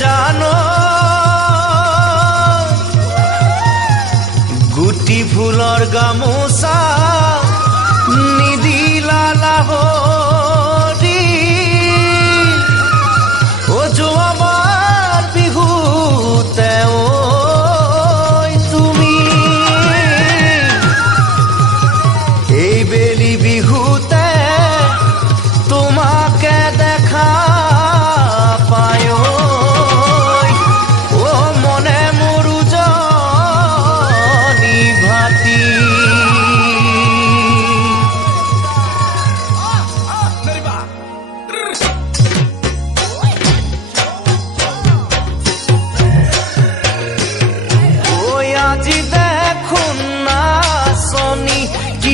জানো গুটি ফুলৰ গামোচা নিদিলা লাহৰি ও যোৱাবাৰ বিহুতে তুমি এই বেলি বিহুতে তোমাকে দেখা পায়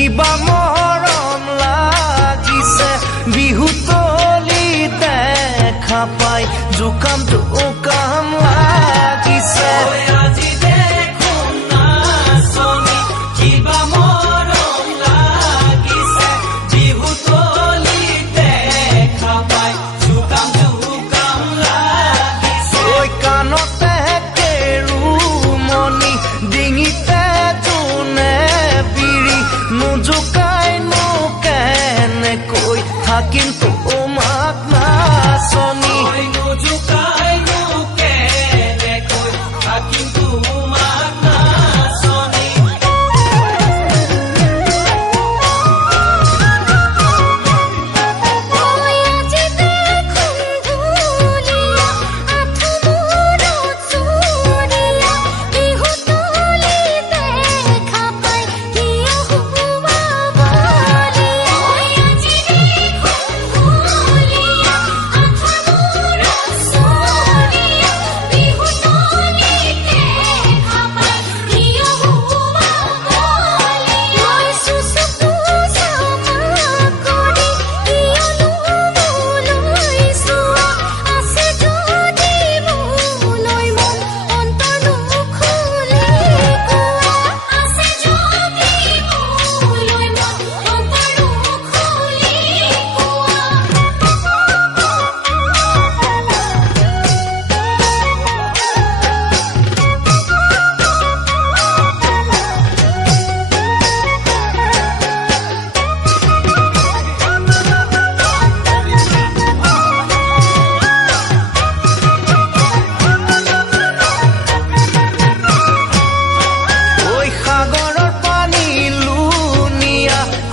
কিবা মৰম লাগিছে বিহুতলি দেখা পাই জুকাম জুকাম লাগিছে আজি দেখোন নাচনি কিবা মৰম লাগিছে বিহুতলি দেখা পাই জুকাম জুকাম লাগিছে ঐ কাণতে কেৰুমণি ডিঙিতে জোনে নুজুকাই কেনেকৈ থাকিম তোমাক নাচনি নুজুকাই কেনেকৈ থাকিম তোমাক নাচনি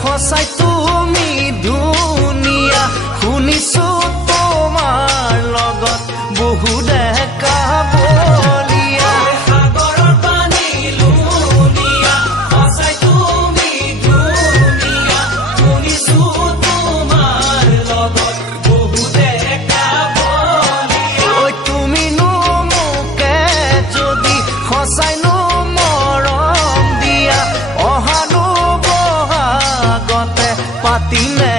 সঁচাই তুমি ধুনীয়া শুনিছো তোমাৰ লগত বহু ডেকা বলিয়া সাগৰৰ পানী লুনিয়া সঁচাই তুমি ধুনীয়া শুনিছো তোমাৰ লগত বহু ডেকা বলিয়া ঐ তুমিনো মোকে যদি সঁচাই মৰম দিয়া অহানো পাতিনে